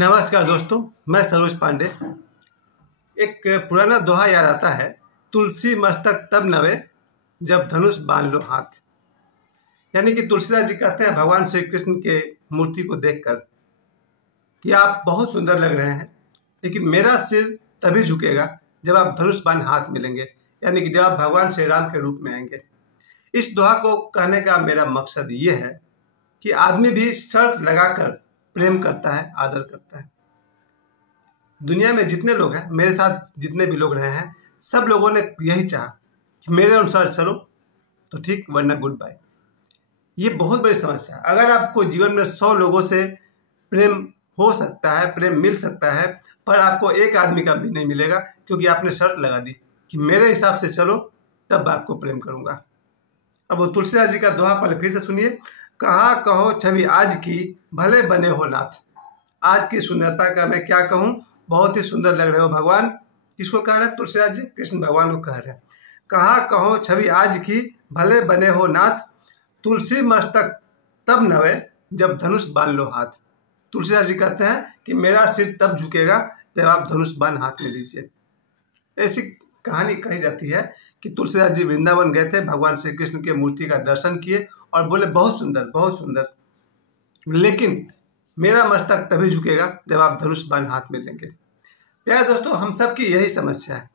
नमस्कार दोस्तों, मैं सरोज पांडे। एक पुराना दोहा याद आता है, तुलसी मस्तक तब नवे जब धनुष बांध लो हाथ। यानी कि तुलसीदास जी कहते हैं भगवान श्री कृष्ण के मूर्ति को देखकर कि आप बहुत सुंदर लग रहे हैं, लेकिन मेरा सिर तभी झुकेगा जब आप धनुष बांध हाथ मिलेंगे, यानी कि जब आप भगवान श्री राम के रूप में आएंगे। इस दोहा को कहने का मेरा मकसद ये है कि आदमी भी शर्त लगाकर प्रेम करता है, आदर करता है। दुनिया में जितने लोग हैं, मेरे साथ जितने भी लोग रहे हैं, सब लोगों ने यही चाहा कि मेरे अनुसार चलो तो ठीक, वरना गुड बाय। ये बहुत बड़ी समस्या है। अगर आपको जीवन में 100 लोगों से प्रेम हो सकता है, प्रेम मिल सकता है, पर आपको एक आदमी का भी नहीं मिलेगा, क्योंकि आपने शर्त लगा दी कि मेरे हिसाब से चलो तब आपको प्रेम करूंगा। अब वो तुलसीदास जी का दोहा पहले फिर से सुनिए। कहा कहो छवि आज की, भले बने हो नाथ। आज की सुंदरता का मैं क्या कहूँ, बहुत ही सुंदर लग रहे हो भगवान। किसको कह रहे हैं तुलसीदास जी? कृष्ण भगवान को कह रहे हैं। कहा कहो छवि आज की, भले बने हो नाथ। तुलसी मस्तक तब नवे जब धनुष बांध लो हाथ। तुलसीदास जी कहते हैं कि मेरा सिर तब झुकेगा जब आप धनुष बांध हाथ में लीजिए। ऐसी कहानी कही जाती है कि तुलसीदास जी वृंदावन गए थे, भगवान श्री कृष्ण के मूर्ति का दर्शन किए और बोले बहुत सुंदर, बहुत सुंदर, लेकिन मेरा मस्तक तभी झुकेगा जब आप धनुष बाण हाथ में लेंगे। प्यारे दोस्तों, हम सब की यही समस्या है।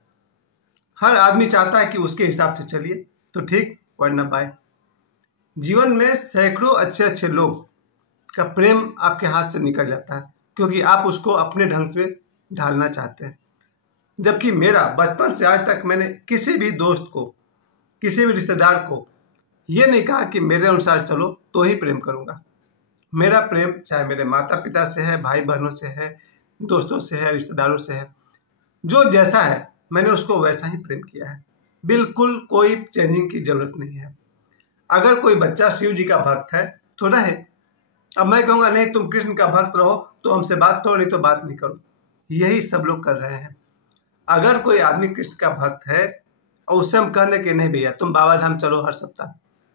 हर आदमी चाहता है कि उसके हिसाब से चलिए तो ठीक, वरना बाय। जीवन में सैकड़ों अच्छे अच्छे लोग का प्रेम आपके हाथ से निकल जाता है, क्योंकि आप उसको अपने ढंग से ढालना चाहते हैं। जबकि मेरा बचपन से आज तक मैंने किसी भी दोस्त को, किसी भी रिश्तेदार को ये नहीं कहा कि मेरे अनुसार चलो तो ही प्रेम करूंगा। मेरा प्रेम चाहे मेरे माता पिता से है, भाई बहनों से है, दोस्तों से है, रिश्तेदारों से है, जो जैसा है मैंने उसको वैसा ही प्रेम किया है। बिल्कुल कोई चेंजिंग की जरूरत नहीं है। अगर कोई बच्चा शिव जी का भक्त है तो रहे। अब मैं कहूँगा नहीं तुम कृष्ण का भक्त रहो तो हमसे बात करो, नहीं तो बात नहीं करो। यही सब लोग कर रहे हैं। अगर कोई आदमी कृष्ण का भक्त है और उससे हम कहने के नहीं भैया तुम बाबा धाम चलो हर सप्ताह,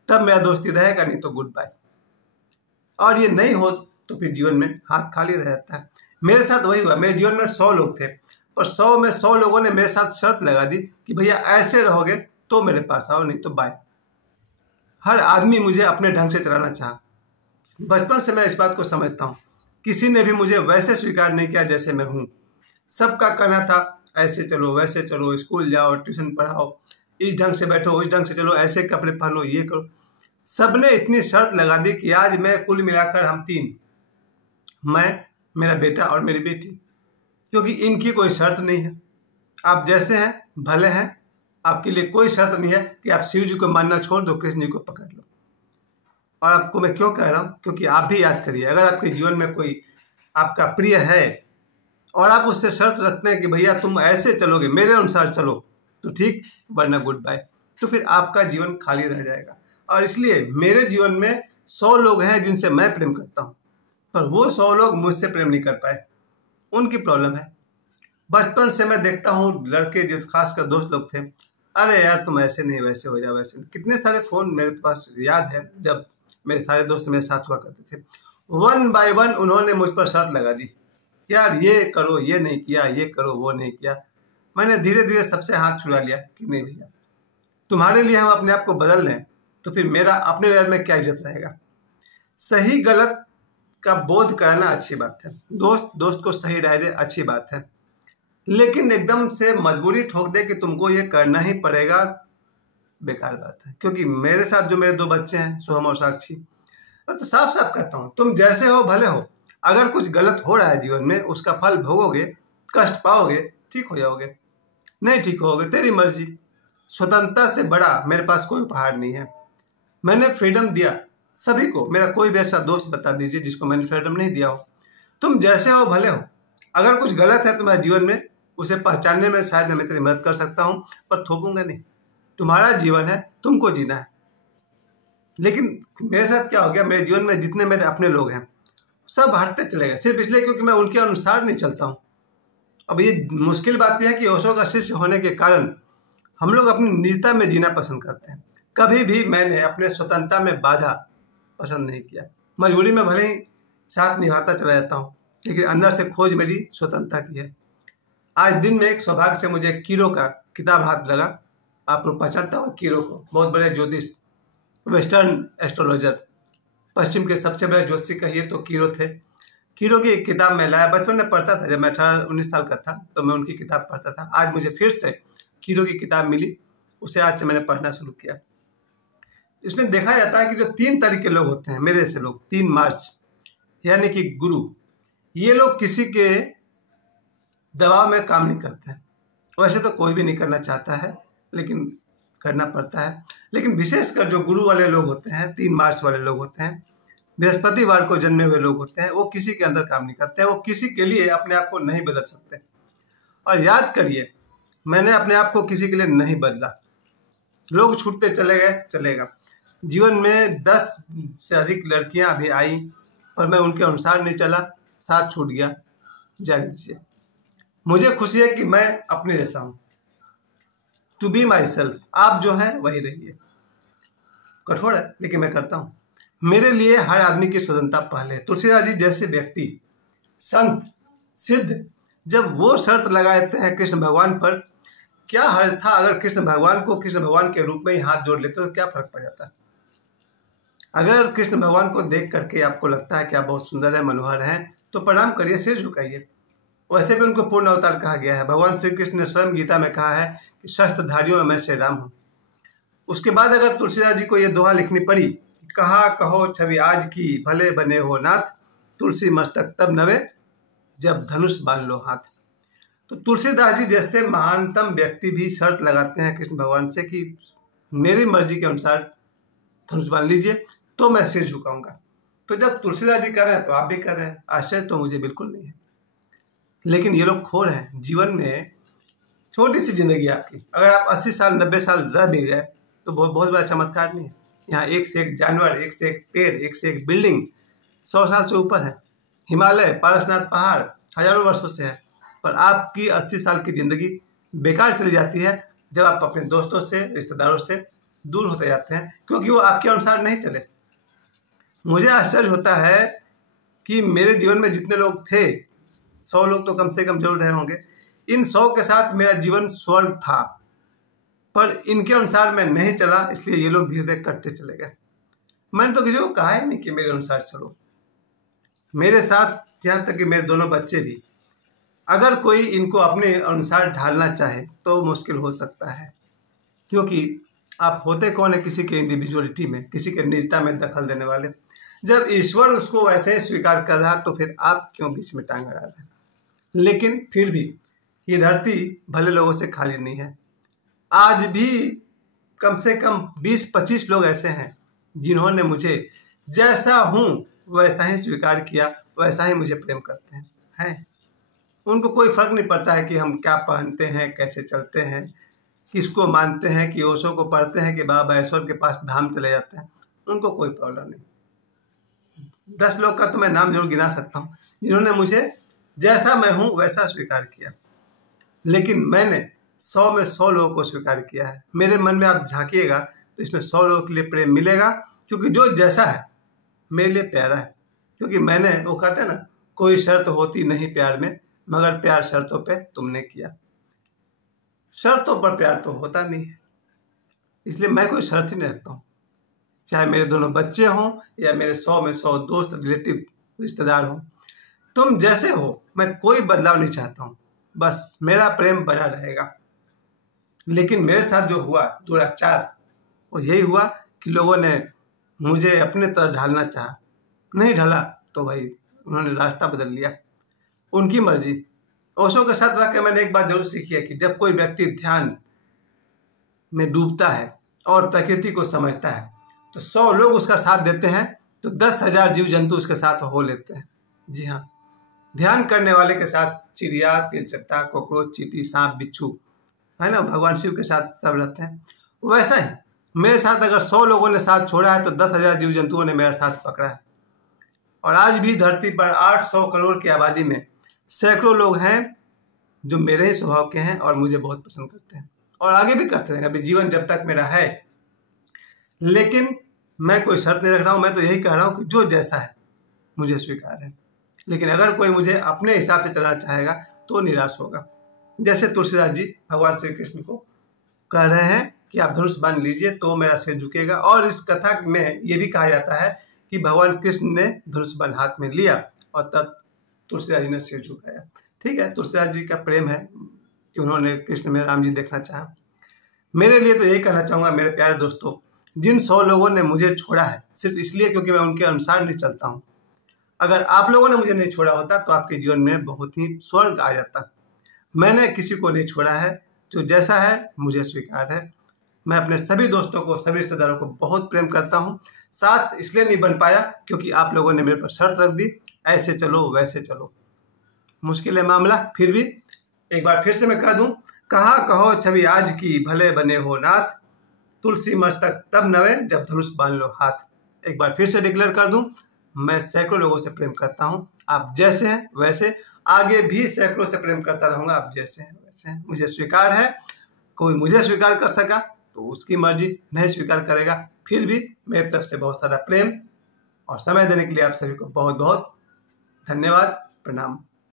तब मेरा दोस्ती रहेगा, नहीं तो गुड बाय। और ये नहीं हो तो फिर जीवन में हाथ खाली रहता है। मेरे साथ वही हुआ। मेरे जीवन में 100 लोग थे और 100 में 100 लोगों ने मेरे साथ शर्त लगा दी कि भैया ऐसे रहोगे तो मेरे पास आओ, नहीं तो बाय। हर आदमी मुझे अपने ढंग से चलाना चाहा। बचपन से मैं इस बात को समझता हूँ। किसी ने भी मुझे वैसे स्वीकार नहीं किया जैसे मैं हूँ। सबका कहना था ऐसे चलो, वैसे चलो, स्कूल जाओ, ट्यूशन पढ़ाओ, इस ढंग से बैठो, उस ढंग से चलो, ऐसे कपड़े पहनो, ये करो। सबने इतनी शर्त लगा दी कि आज मैं कुल मिलाकर हम 3, मैं, मेरा बेटा और मेरी बेटी, क्योंकि इनकी कोई शर्त नहीं है। आप जैसे हैं भले हैं, आपके लिए कोई शर्त नहीं है कि आप शिव जी को मानना छोड़ दो, कृष्ण जी को पकड़ लो। और आपको मैं क्यों कह रहा हूँ, क्योंकि आप भी याद करिए, अगर आपके जीवन में कोई आपका प्रिय है और आप उससे शर्त रखते हैं कि भैया तुम ऐसे चलोगे, मेरे अनुसार चलो तो ठीक, वरना गुड बाय, तो फिर आपका जीवन खाली रह जाएगा। और इसलिए मेरे जीवन में 100 लोग हैं जिनसे मैं प्रेम करता हूँ, पर वो 100 लोग मुझसे प्रेम नहीं कर पाए। उनकी प्रॉब्लम है। बचपन से मैं देखता हूँ लड़के जो खासकर दोस्त लोग थे, अरे यार तुम ऐसे नहीं, वैसे हो जाओ, वैसे नहीं। कितने सारे फ़ोन मेरे पास याद है जब मेरे सारे दोस्त मेरे साथ हुआ करते थे। 1 बाय 1 उन्होंने मुझ पर शर्त लगा दी, यार ये करो, ये नहीं किया, ये करो, वो नहीं किया। मैंने धीरे धीरे सबसे हाथ छुड़ा लिया कि नहीं भैया, तुम्हारे लिए हम अपने आप को बदल लें तो फिर मेरा अपने बारे में क्या इज्जत रहेगा। सही गलत का बोध करना अच्छी बात है, दोस्त दोस्त को सही राय दे अच्छी बात है, लेकिन एकदम से मजबूरी ठोक दे कि तुमको ये करना ही पड़ेगा, बेकार बात है। क्योंकि मेरे साथ जो मेरे 2 बच्चे हैं, सोहम और साक्षी, मैं तो साफ साफ कहता हूँ तुम जैसे हो भले हो। अगर कुछ गलत हो रहा है जीवन में, उसका फल भोगोगे, कष्ट पाओगे, ठीक हो जाओगे, नहीं ठीक होगे, तेरी मर्जी। स्वतंत्रता से बड़ा मेरे पास कोई उपहार नहीं है। मैंने फ्रीडम दिया सभी को। मेरा कोई भी ऐसा दोस्त बता दीजिए जिसको मैंने फ्रीडम नहीं दिया हो। तुम जैसे हो भले हो। अगर कुछ गलत है तुम्हारे जीवन में, उसे पहचानने में शायद मैं तेरी मदद कर सकता हूँ, पर थोपूंगा नहीं। तुम्हारा जीवन है, तुमको जीना है। लेकिन मेरे साथ क्या हो गया, मेरे जीवन में जितने मेरे अपने लोग हैं सब हटते चले गए, सिर्फ इसलिए क्योंकि मैं उनके अनुसार नहीं चलता हूँ। अब ये मुश्किल बात यह है कि ओशो का शिष्य होने के कारण हम लोग अपनी निजता में जीना पसंद करते हैं। कभी भी मैंने अपने स्वतंत्रता में बाधा पसंद नहीं किया। मजबूरी में भले ही साथ निभाता चला जाता हूँ, लेकिन अंदर से खोज मेरी स्वतंत्रता की है। आज दिन में एक सौभाग्य से मुझे कीरो का किताब हाथ लगा। आप लोग पहचानता हो कीरो को, बहुत बड़े ज्योतिष, वेस्टर्न एस्ट्रोलॉजर, पश्चिम के सबसे बड़े ज्योतिषी कहिए तो कीरो थे। कीरो की एक किताब मैं लाया, बचपन में पढ़ता था, जब मैं 18-19 साल का था तो मैं उनकी किताब पढ़ता था। आज मुझे फिर से कीरो की किताब मिली, उसे आज से मैंने पढ़ना शुरू किया। इसमें देखा जाता है कि जो 3 तरह के लोग होते हैं, मेरे से लोग 3 मार्च, यानी कि गुरु, ये लोग किसी के दबाव में काम नहीं करते हैं। वैसे तो कोई भी नहीं करना चाहता है, लेकिन करना पड़ता है। लेकिन विशेषकर जो गुरु वाले लोग होते हैं, 3 मार्च वाले लोग होते हैं, बृहस्पतिवार को जन्मे हुए लोग होते हैं, वो किसी के अंदर काम नहीं करते हैं, वो किसी के लिए अपने आप को नहीं बदल सकते। और याद करिए, मैंने अपने आप को किसी के लिए नहीं बदला। लोग छूटते चले गए, चलेगा। जीवन में 10 से अधिक लड़कियां अभी आई, पर मैं उनके अनुसार नहीं चला, साथ छूट गया। जान लीजिए, मुझे खुशी है कि मैं अपने जैसा हूं। टू बी माई सेल्फ, आप जो है वही रहिए। कठोर है लेकिन मैं करता हूं। मेरे लिए हर आदमी की स्वतंत्रता पहले। तुलसीदास जी जैसे व्यक्ति, संत, सिद्ध, जब वो शर्त लगाते हैं कृष्ण भगवान पर, क्या हर्ज था अगर कृष्ण भगवान को कृष्ण भगवान के रूप में ही हाथ जोड़ लेते तो क्या फर्क पड़ जाता। अगर कृष्ण भगवान को देख करके आपको लगता है कि आप बहुत सुंदर है, मनोहर हैं, तो प्रणाम करिए, सिर झुकाइए। वैसे भी उनको पूर्ण अवतार कहा गया है। भगवान श्री कृष्ण ने स्वयं गीता में कहा है कि शस्त्रधारियों में मैं श्री राम हूँ। उसके बाद अगर तुलसीदास जी को ये दोहा लिखनी पड़ी, कहा कहो छवि आज की, भले बने हो नाथ, तुलसी मस्तक तब नवे, जब धनुष बांध लो हाथ। तो तुलसीदास जी जैसे महानतम व्यक्ति भी शर्त लगाते हैं कृष्ण भगवान से कि मेरी मर्जी के अनुसार धनुष बांध लीजिए तो मैं सिर झुकाऊंगा। तो जब तुलसीदास जी कर रहे हैं तो आप भी कर रहे हैं, आश्चर्य तो मुझे बिल्कुल नहीं है। लेकिन ये लोग खोर हैं। जीवन में छोटी सी जिंदगी आपकी, अगर आप 80 साल 90 साल रह भी गए तो बहुत बड़ा चमत्कार नहीं है। यहाँ एक से एक जानवर, एक से एक पेड़, एक से एक बिल्डिंग 100 साल से ऊपर है। हिमालय, पारसनाथ पहाड़ हजारों वर्षों से है, पर आपकी 80 साल की जिंदगी बेकार चली जाती है जब आप अपने दोस्तों से, रिश्तेदारों से दूर होते जाते हैं, क्योंकि वो आपके अनुसार नहीं चले। मुझे आश्चर्य होता है कि मेरे जीवन में जितने लोग थे, 100 लोग तो कम से कम जरूर रहे होंगे, इन 100 के साथ मेरा जीवन स्वर्ग था, पर इनके अनुसार मैं नहीं चला, इसलिए ये लोग धीरे धीरे कटते चले गए। मैंने तो किसी को कहा ही नहीं कि मेरे अनुसार चलो। मेरे साथ यहाँ तक कि मेरे दोनों बच्चे भी, अगर कोई इनको अपने अनुसार ढालना चाहे तो मुश्किल हो सकता है, क्योंकि आप होते कौन है किसी के इंडिविजुअलिटी में, किसी के निजता में दखल देने वाले। जब ईश्वर उसको वैसे ही स्वीकार कर रहा तो फिर आप क्यों बीच में टांग अड़ा रहे हैं। लेकिन फिर भी ये धरती भले लोगों से खाली नहीं है। आज भी कम से कम 20-25 लोग ऐसे हैं जिन्होंने मुझे जैसा हूं वैसा ही स्वीकार किया, वैसा ही मुझे प्रेम करते हैं। उनको कोई फर्क नहीं पड़ता है कि हम क्या पहनते हैं, कैसे चलते हैं, किसको मानते हैं, कि ओशो को पढ़ते हैं, कि बाबा ईश्वर के पास धाम चले जाते हैं। उनको कोई प्रॉब्लम नहीं। 10 लोग का तो मैं नाम जरूर गिना सकता हूँ जिन्होंने मुझे जैसा मैं हूँ वैसा स्वीकार किया। लेकिन मैंने 100 में 100 लोगों को स्वीकार किया है। मेरे मन में आप झांकिएगा तो इसमें 100 लोगों के लिए प्रेम मिलेगा, क्योंकि जो जैसा है मेरे लिए प्यारा है। क्योंकि मैंने, वो कहते हैं ना, कोई शर्त होती नहीं प्यार में, मगर प्यार शर्तों पे तुमने किया। शर्तों पर प्यार तो होता नहीं है, इसलिए मैं कोई शर्त ही नहीं रखता हूँ। चाहे मेरे दोनों बच्चे हों या मेरे 100 में 100 दोस्त, रिलेटिव, रिश्तेदार हों, तुम जैसे हो, मैं कोई बदलाव नहीं चाहता हूँ, बस मेरा प्रेम बना रहेगा। लेकिन मेरे साथ जो हुआ 2004, वो यही हुआ कि लोगों ने मुझे अपने तरह ढालना चाहा, नहीं ढला तो भाई उन्होंने रास्ता बदल लिया, उनकी मर्जी। ओशो के साथ रह के मैंने एक बात जरूर सीखी है कि जब कोई व्यक्ति ध्यान में डूबता है और प्रकृति को समझता है तो 100 लोग उसका साथ देते हैं तो 10,000 जीव जंतु उसके साथ हो लेते हैं। जी हाँ, ध्यान करने वाले के साथ चिड़िया, तिलचट्टा, कॉकरोच, चींटी, सांप, बिच्छू, है ना, भगवान शिव के साथ सब रहते हैं। वैसा ही मेरे साथ अगर 100 लोगों ने साथ छोड़ा है तो 10,000 जीव जंतुओं ने मेरा साथ पकड़ा है। और आज भी धरती पर 800 करोड़ की आबादी में सैकड़ों लोग हैं जो मेरे ही स्वभाव के हैं और मुझे बहुत पसंद करते हैं और आगे भी करते रहेंगे अभी जीवन जब तक मेरा है। लेकिन मैं कोई शर्त नहीं रख रहा हूँ, मैं तो यही कह रहा हूँ कि जो जैसा है मुझे स्वीकार है। लेकिन अगर कोई मुझे अपने हिसाब से चलाना चाहेगा तो निराश होगा। जैसे तुलसीदास जी भगवान श्री कृष्ण को कह रहे हैं कि आप धनुष बाण लीजिए तो मेरा सिर झुकेगा, और इस कथा में ये भी कहा जाता है कि भगवान कृष्ण ने धनुष बाण हाथ में लिया और तब तुलसीदास जी ने सिर झुकाया। ठीक है, तुलसीदास जी का प्रेम है कि उन्होंने कृष्ण में राम जी देखना चाहा। मेरे लिए तो यही कहना चाहूँगा मेरे प्यारे दोस्तों, जिन 100 लोगों ने मुझे छोड़ा है सिर्फ इसलिए क्योंकि मैं उनके अनुसार नहीं चलता हूँ, अगर आप लोगों ने मुझे नहीं छोड़ा होता तो आपके जीवन में बहुत ही स्वर्ग आ जाता। मैंने किसी को नहीं छोड़ा है, जो जैसा है मुझे स्वीकार है। मैं अपने सभी दोस्तों को, सभी रिश्तेदारों को बहुत प्रेम करता हूँ। साथ इसलिए नहीं बन पाया क्योंकि आप लोगों ने मेरे पर शर्त रख दी, ऐसे चलो वैसे चलो। मुश्किल है मामला, फिर भी एक बार फिर से मैं कह दूं, कहा कहो छवि आज की भले बने हो नाथ, तुलसी मस्तक तब नवे जब धनुष बांध लो हाथ। एक बार फिर से डिक्लेयर कर दूं, मैं सैकड़ों लोगों से प्रेम करता हूं, आप जैसे हैं वैसे, आगे भी सैकड़ों से प्रेम करता रहूंगा, आप जैसे हैं वैसे हैं। मुझे स्वीकार है, कोई मुझे स्वीकार कर सका तो उसकी मर्जी, नहीं स्वीकार करेगा फिर भी मेरी तरफ से बहुत सारा प्रेम और समय देने के लिए आप सभी को बहुत बहुत धन्यवाद। प्रणाम।